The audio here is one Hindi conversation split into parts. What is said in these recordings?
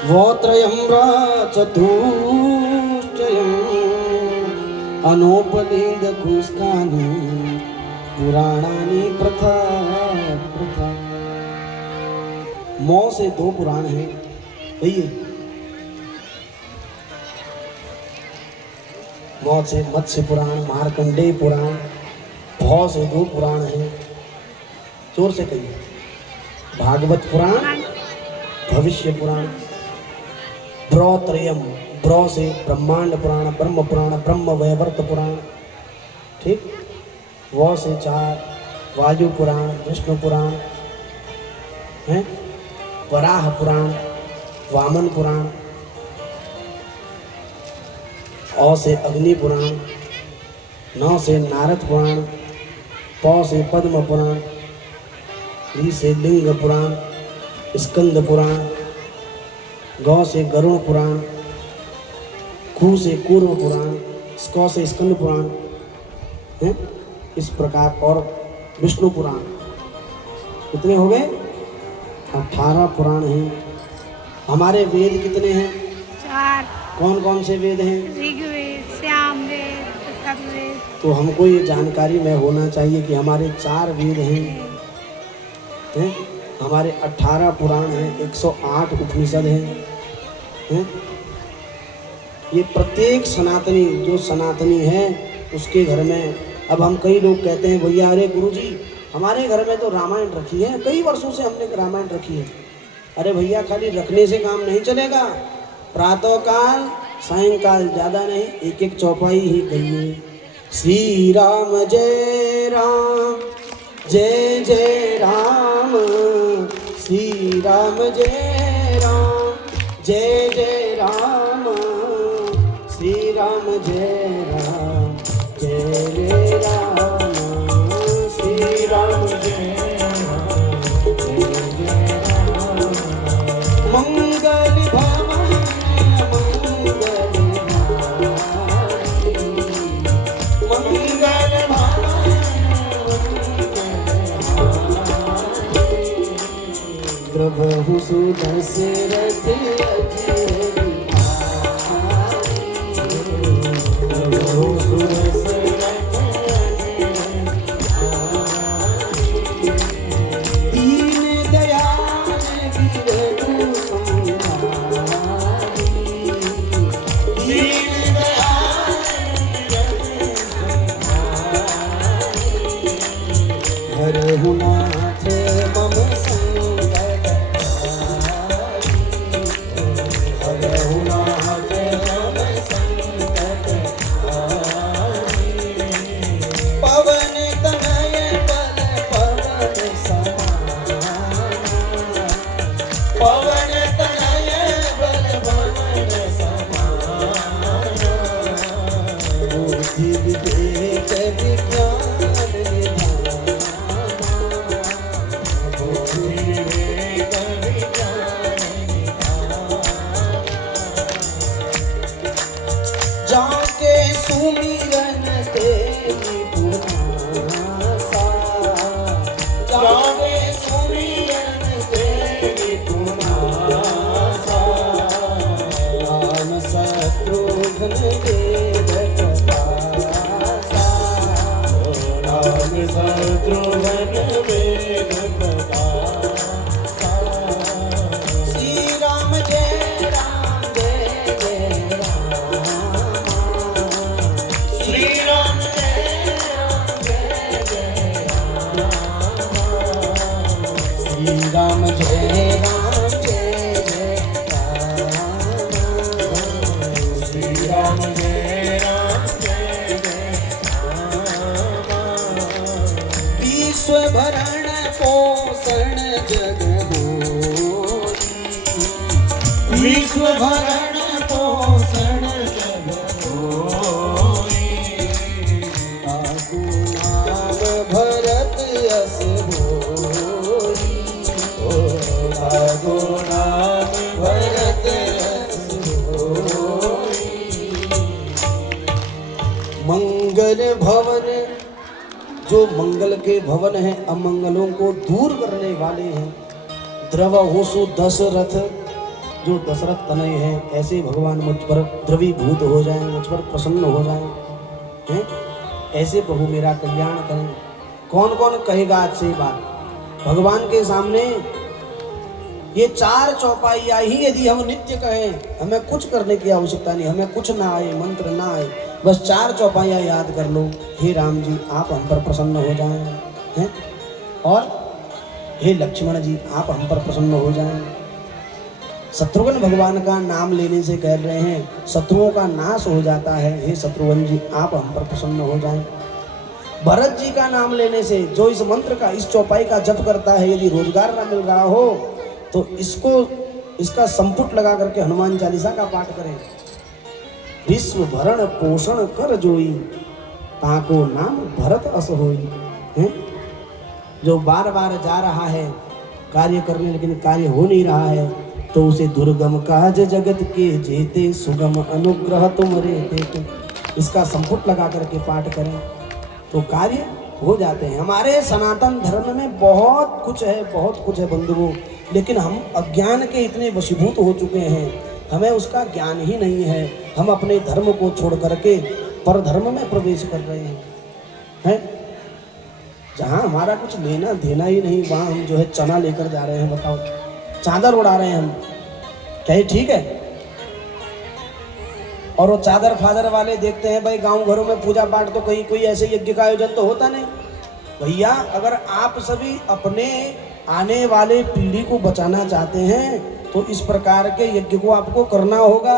वो त्रयं चतुष्टयम् अनोपलिंगकुस्कानि पुराणानि प्रथा प्रथा। मौ से 2 पुराण हैं भैया। मौ से मत्स्य पुराण, मार्कंडेय पुराण। भौ से 2 पुराण हैं। जोर से कहिए। भागवत पुराण, भविष्य पुराण। ब्रौत्रयम, ब्रौ से ब्रह्मांड पुराण, ब्रह्म पुराण, ब्रह्म वैवर्त पुराण। ठीक। वौ से 4 वायु पुराण, विष्णु पुराण है, वराह पुराण, वामन पुराण। औ से अग्नि पुराण, नौ से नारद पुराण, पौ से पद्म पुराण, री से लिंग पुराण, स्कंद पुराण, गौ से गरुड़ पुराण, खू से कूर्म पुराण, स्कौ से स्कंद पुराण है। इस प्रकार और विष्णु पुराण। कितने हो गए? 18 पुराण हैं। हमारे वेद कितने हैं? 4। कौन कौन से वेद हैं? ऋग्वेद, सामवेद, अथर्ववेद। तो हमको ये जानकारी में होना चाहिए कि हमारे 4 वेद हैं। हमारे 18 पुराण हैं, 108 उपनिषद हैं। ये प्रत्येक सनातनी जो सनातनी है उसके घर में। अब हम कई लोग कहते हैं भैया अरे गुरुजी हमारे घर में तो रामायण रखी है, कई वर्षों से हमने रामायण रखी है। अरे भैया खाली रखने से काम नहीं चलेगा। प्रातः काल सायंकाल ज़्यादा नहीं, 1-1 चौपाई ही गई। श्री राम जय राम, जय जय राम। श्री राम जय राम, जय जय राम। श्री राम जय राम, जय जय राम। श्री राम जय राम, जय जय राम। मंगल भवन मंगल हारी, मंगल भवन प्रभु सुदशरथ अजिर प्रभु सुदशरथ दीन दयाल गिरधु संहारी, दीन दयाल हरहु नाथ मम संकट हरहु नाथ मम संकट पवन तनय बल पवन समाना, पवन तनय बल पवन समाना। बुद्धि विवेक विज्ञान निधाना, बुद्धि विवेक विज्ञान निधाना। जाके सुमिरन तेरी पुनासा, जाके सुमिरन तेरी पुनासा। राम शत्रुघ्न वेद प्रकाशा, राम शत्रुघ्न वेद प्रकाशा। श्री राम जय राम, जय जय राम। श्री राम जय राम, जय जय राम। श्री राम जय राम, जय जय राम। श्री राम जय राम, जय जय राम। विश्व भरण पोषण जग होरी, विश्व भरण पोषण जग होरी। आगु नाम भरत यस भोरी, आगु नाम भरत यस भोरी। मंगल भवन जो मंगल के भवन हैं, अमंगलों को दूर करने वाले हैं। द्रव होसु दशरथ जो दशरथ तनय है, ऐसे भगवान मुझ पर द्रवीभूत हो जाएं, मुझ पर प्रसन्न हो जाएं, हैं? ऐसे प्रभु मेरा कल्याण करें। कौन कौन कहेगा आज से बात भगवान के सामने? ये 4 चौपाइयाँ ही यदि हम नित्य कहें, हमें कुछ करने की आवश्यकता नहीं, हमें कुछ ना आए, मंत्र ना आए, बस 4 चौपाइयाँ याद कर लो। हे राम जी आप हम पर प्रसन्न हो जाएं, हैं? और हे लक्ष्मण जी आप हम पर प्रसन्न हो जाएं। शत्रुघ्न भगवान का नाम लेने से कह रहे हैं शत्रुओं का नाश हो जाता है। हे शत्रुघ्न जी आप हम पर प्रसन्न हो जाएं। भरत जी का नाम लेने से, जो इस मंत्र का, इस चौपाई का जप करता है, यदि रोजगार ना मिल रहा हो तो इसका संपुट लगा करके हनुमान चालीसा का पाठ करें। विश्व भरण पोषण कर जोई, ताको नाम भरत अस होई। हैं? जो बार बार जा रहा है कार्य करने, लेकिन कार्य हो नहीं रहा है, तो उसे दुर्गम काज जगत के जेते, सुगम अनुग्रह तुमरे देते। इसका संपुट लगा करके पाठ करें तो कार्य हो जाते हैं। हमारे सनातन धर्म में बहुत कुछ है, बहुत कुछ है बंधुओं, लेकिन हम अज्ञान के इतने वशीभूत हो चुके हैं, हमें उसका ज्ञान ही नहीं है। हम अपने धर्म को छोड़ करके पर धर्म में प्रवेश कर रहे हैं। जहाँ हमारा कुछ लेना देना ही नहीं, वहाँ हम जो है चना लेकर जा रहे हैं। बताओ, चादर उड़ा रहे हैं हम, क्या ये ठीक है? और वो चादर फादर वाले देखते हैं भाई गांव घरों में पूजा पाठ, तो कहीं कोई ऐसे यज्ञ का आयोजन तो होता नहीं। भैया अगर आप सभी अपने आने वाले पीढ़ी को बचाना चाहते हैं तो इस प्रकार के यज्ञ को आपको करना होगा,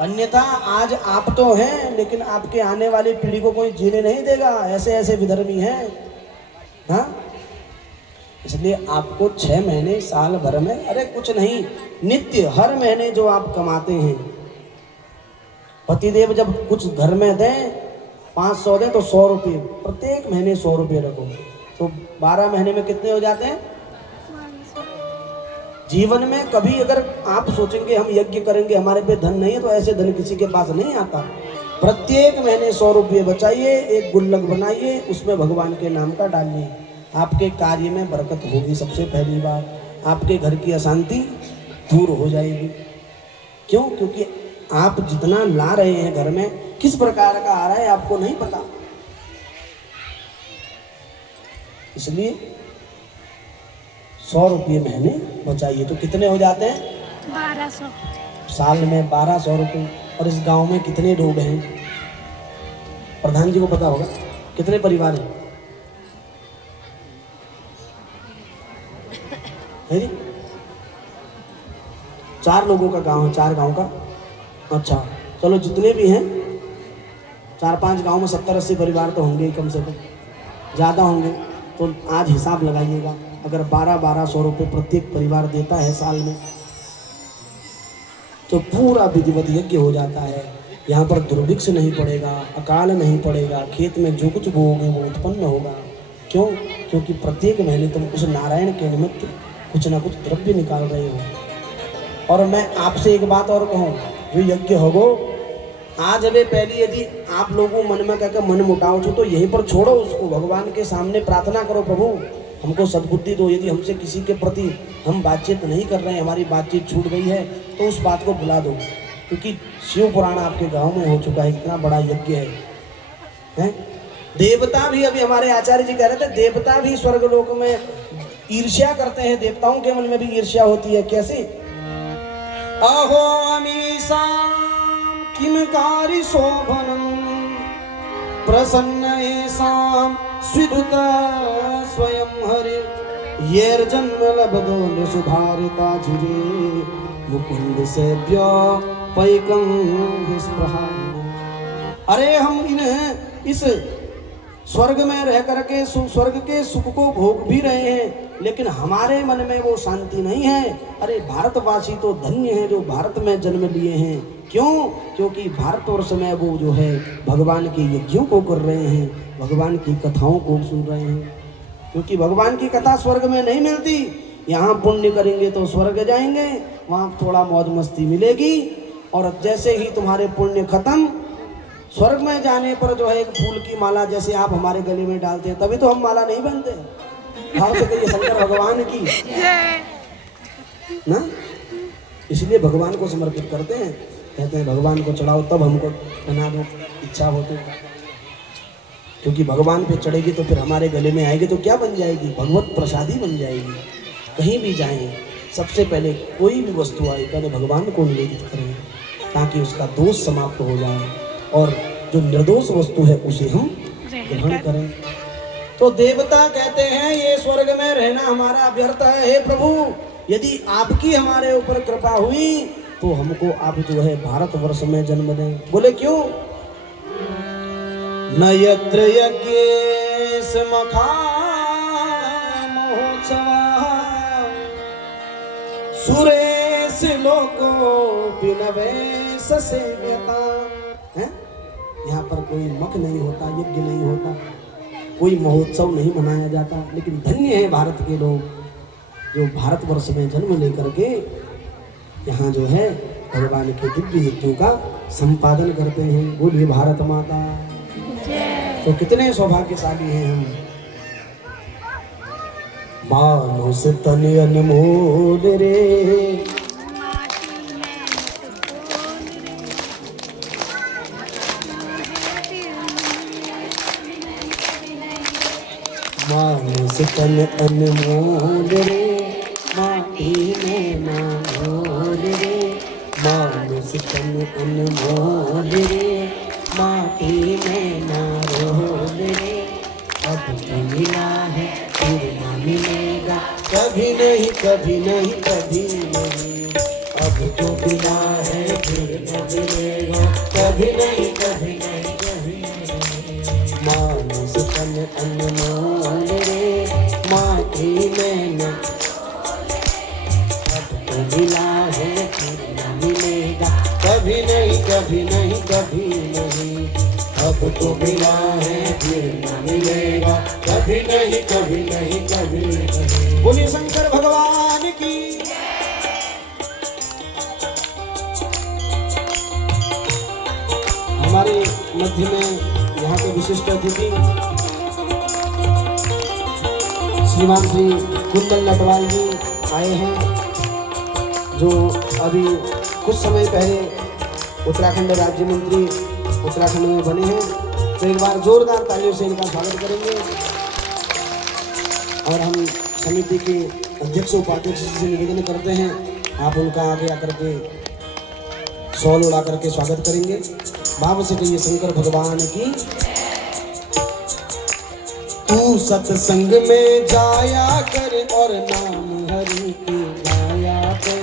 अन्यथा आज आप तो हैं लेकिन आपके आने वाली पीढ़ी को कोई जीने नहीं देगा। ऐसे ऐसे विधर्मी हैं। हाँ, इसलिए आपको 6 महीने साल भर में, अरे कुछ नहीं, नित्य हर महीने जो आप कमाते हैं, पतिदेव जब कुछ घर में दें 500 दें तो 100 रुपये, प्रत्येक महीने 100 रुपये रखो, तो 12 महीने में कितने हो जाते हैं? जीवन में कभी अगर आप सोचेंगे हम यज्ञ करेंगे, हमारे पे धन नहीं है, तो ऐसे धन किसी के पास नहीं आता। प्रत्येक महीने 100 रुपये बचाइए, एक गुल्लक बनाइए, उसमें भगवान के नाम का डालिए, आपके कार्य में बरकत होगी। सबसे पहली बात, आपके घर की अशांति दूर हो जाएगी। क्यों? क्योंकि आप जितना ला रहे हैं घर में, किस प्रकार का आ रहा है आपको नहीं पता। इसलिए 100 रुपये महीने बचाइए, तो कितने हो जाते हैं? 1200। साल में 1200 रुपये। और इस गांव में कितने लोग हैं? प्रधान जी को पता होगा कितने परिवार हैं? है जी? 4 लोगों का गांव है, 4 गांव का। अच्छा चलो, जितने भी हैं 4-5 गांव में 70-80 परिवार तो होंगे ही कम से कम, ज़्यादा होंगे। तो आज हिसाब लगाइएगा, अगर 1200 रुपये प्रत्येक परिवार देता है साल में, तो पूरा विधिवत यज्ञ हो जाता है। यहाँ पर दुर्भिक्ष नहीं पड़ेगा, अकाल नहीं पड़ेगा, खेत में जो कुछ बोओगे वो उत्पन्न होगा। क्यों? क्योंकि प्रत्येक महीने तुम उस नारायण के निमित्त कुछ ना कुछ द्रव्य निकाल रहे हो। और मैं आपसे एक बात और कहूँ, जो यज्ञ होगो आज अभी पहले, यदि आप लोगों मन में कहकर मन मुटाव छो तो यहीं पर छोड़ो उसको, भगवान के सामने प्रार्थना करो, प्रभु हमको सद्बुद्धि दो। यदि हमसे किसी के प्रति हम बातचीत नहीं कर रहे हैं, हमारी बातचीत छूट गई है, तो उस बात को भुला दो। क्योंकि शिव पुराण आपके गांव में हो चुका है, इतना बड़ा यज्ञ है। देवता भी, अभी हमारे आचार्य जी कह रहे थे, देवता भी स्वर्गलोक में ईर्ष्या करते हैं, देवताओं के मन में भी ईर्ष्या होती है। कैसे? अहो अमीशां किमकारी शोभनम प्रसन्न येषां स्विदुत स्वयं हरे येर्जन्म लब्धो सुधारिता जिरे मुकुंद सेव्य पैकं विस्पृहा। अरे हम इस स्वर्ग में रह करके स्वर्ग के सुख को भोग भी रहे हैं, लेकिन हमारे मन में वो शांति नहीं है। अरे भारतवासी तो धन्य हैं जो भारत में जन्म लिए हैं। क्यों? क्योंकि भारतवर्ष में वो जो है भगवान के यज्ञों को कर रहे हैं, भगवान की कथाओं को सुन रहे हैं। क्योंकि भगवान की कथा स्वर्ग में नहीं मिलती। यहाँ पुण्य करेंगे तो स्वर्ग जाएंगे, वहाँ थोड़ा मौज मस्ती मिलेगी, और जैसे ही तुम्हारे पुण्य खत्म, स्वर्ग में जाने पर जो है एक फूल की माला जैसे आप हमारे गले में डालते हैं, तभी तो हम माला नहीं बनते। भाव से कहिए शंकर भगवान की ना। इसलिए भगवान को समर्पित करते हैं। कहते हैं भगवान को चढ़ाओ तब हमको बना दो, इच्छा हो तो। क्योंकि भगवान पे चढ़ेगी तो फिर हमारे गले में आएगी तो क्या बन जाएगी? भगवत प्रसादी बन जाएगी। कहीं भी जाएं सबसे पहले कोई भी वस्तु आए पहले भगवान को निवेदित करें ताकि उसका दोष समाप्त हो जाए और जो निर्दोष वस्तु है उसे हम ग्रहण करें। तो देवता कहते हैं ये स्वर्ग में रहना हमारा व्यर्थ है। हे प्रभु, यदि आपकी हमारे ऊपर कृपा हुई तो हमको आप जो है भारतवर्ष में जन्म दें। बोले क्यों? न यत्र यज्ञेश मखा महोत्सवा सुरेश लोको विनवे ससेव्यता। है यहाँ पर कोई मख नहीं होता, यज्ञ नहीं होता, कोई महोत्सव नहीं मनाया जाता। लेकिन धन्य है भारत के लोग जो भारतवर्ष में जन्म लेकर के यहाँ जो है भगवान के दिव्य हेतु का संपादन करते हैं। बोलिए भारत माता। तो कितने सौभाग्यशाली हैं हम। मानुष तन अनमोल रे, मानुष तन अनमोल रे, माटी में ना घोल रे। मानुष तन अनमोल रे, माटी में ना रोल रे। अब तो मिला है फिर ना मिलेगा, कभी नहीं कभी नहीं कभी नहीं। अब तो मिला है फिर न मिलेगा, कभी नहीं कभी नहीं कभी नहीं। मानुष तन अनमोल रे, माटी में न। अब तो मिला है फिर न मिलेगा, कभी नहीं कभी नहीं कभी नहीं। अब तो मिला है फिर न मिलेगा, कभी नहीं कभी नहीं कभी नहीं। बोलिए शंकर भगवान की। हमारे मध्य में यहाँ के विशिष्ट अतिथि श्रीमान श्री कुंदन लटवाल जी आए हैं, जो अभी कुछ समय पहले उत्तराखंड राज्य मंत्री उत्तराखंड में बने हैं। तो एक बार जोरदार तालियों से इनका स्वागत करेंगे। और हम समिति के अध्यक्ष उपाध्यक्ष से निवेदन करते हैं आप उनका आगे आकर के शॉल उड़ा करके स्वागत करेंगे। भाव से कहिए शंकर भगवान की। तू सत्संग में जाया कर और नाम हरि के गाया कर।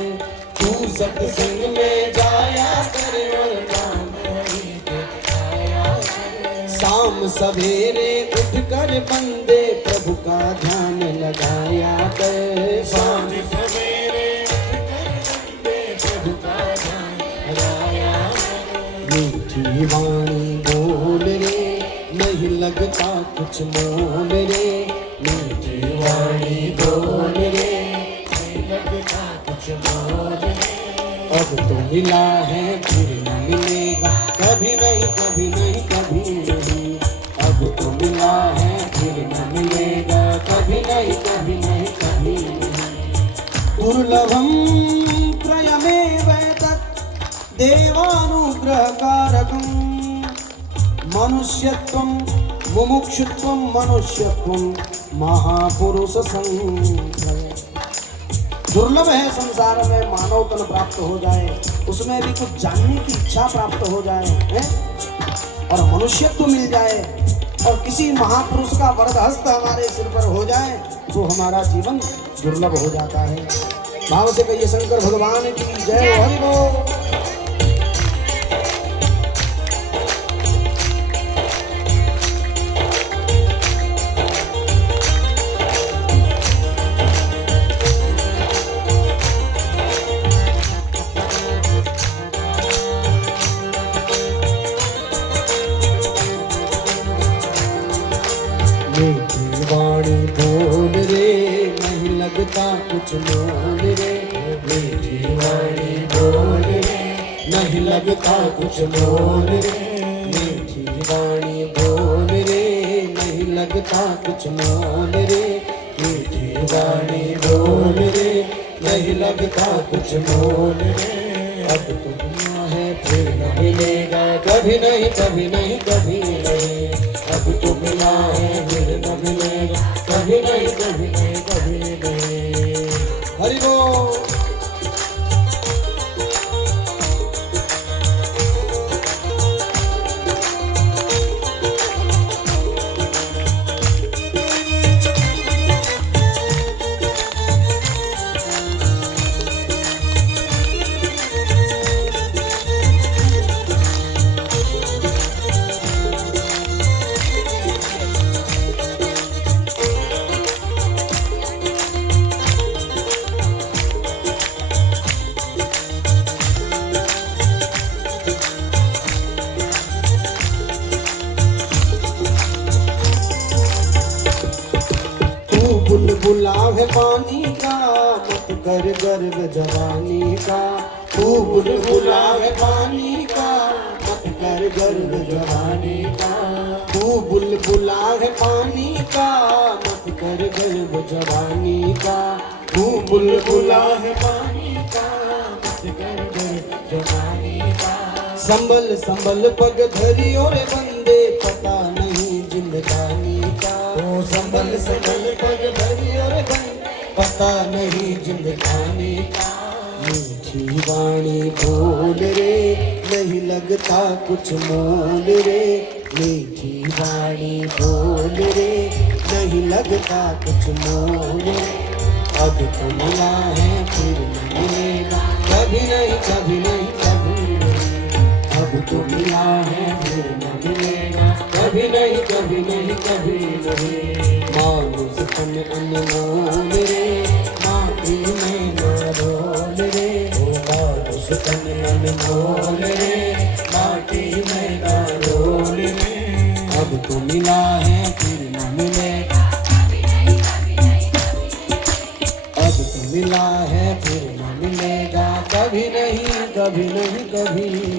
तू सत्संग में जाया कर और नाम हरि के गाया कर। शाम सवेरे उठकर बंदे प्रभु का ध्यान लगाया कर। शाम सवेरे उठकर बंदे प्रभु का ध्यान लगाया कर। मीठी वाणी बोल रे, नहीं लगता कुछ मोल रे। मीठी वाणी बोल रे, नहीं लगता कुछ मोल रे। अब तो मिला है फिर न मिलेगा, कभी नहीं कभी नहीं कभी नहीं। अब तो मिला है फिर न मिलेगा, कभी नहीं कभी नहीं कभी नहीं। दुर्लभम त्रयमेव तत् देवानुग्रहकारकम्। मनुष्यत्वं मुमुक्षुत्वं मनुष्यत्वं महापुरुष संश्रय। दुर्लभ है संसार में मानव तन प्राप्त हो जाए, उसमें भी कुछ जानने की इच्छा प्राप्त हो जाए है? और मनुष्यत्व मिल जाए और किसी महापुरुष का वरद हस्त हमारे सिर पर हो जाए तो हमारा जीवन दुर्लभ हो जाता है। भाव से कहिए शंकर भगवान की जय। हरि बोल। मीठी वाणी बोल रे, नहीं लगता कुछ मोल रे। मीठी वाणी बोल रे, नहीं लगता कुछ मोल रे। मीठी वाणी बोल रे, नहीं लगता कुछ मोल रे। मीठी वाणी बोल रे, नहीं लगता कुछ मोल रे। अब तो मिला है फिर न मिलेगा, कभी नहीं कभी नहीं कभी नहीं। अब तो मिला है फिर न मिलेगा, कभी नहीं कभी नहीं कभी नहीं। हरि बोल। बुलबुला है पानी का, मत कर गर्व जवानी का। तू बुलबुला है पानी का, मत कर गर्व जवानी का। तू बुलबुला है पानी का, मत कर गर्व जवानी का। तू बुलबुला है पानी का, मत कर गर्व जवानी का। संभल संभल पग धरी और बंदे, पता नहीं जिंदगानी का। ओ संभल संभल पग धरी और बंदे, पता नहीं जिंदगानी का। मीठी वाणी बोल रे, नहीं लगता कुछ मोल रे। मीठी वाणी बोल रे, नहीं लगता कुछ मोल रे। अब तो मिला है फिर न मिलेगा, कभी नहीं कभी नहीं कभी नहीं। अब तो मिला है फिर न मिलेगा, कभी नहीं कभी नहीं कभी नहीं। मानुष तन अनमोल रे, माटी में न रोल रे। ओ मानुष तन अनमोल रे, माटी में न रोल रे। अब तो मिला है फिर न मिलेगा, अब तो मिला है फिर न मिलेगा, कभी नहीं कभी नहीं कभी।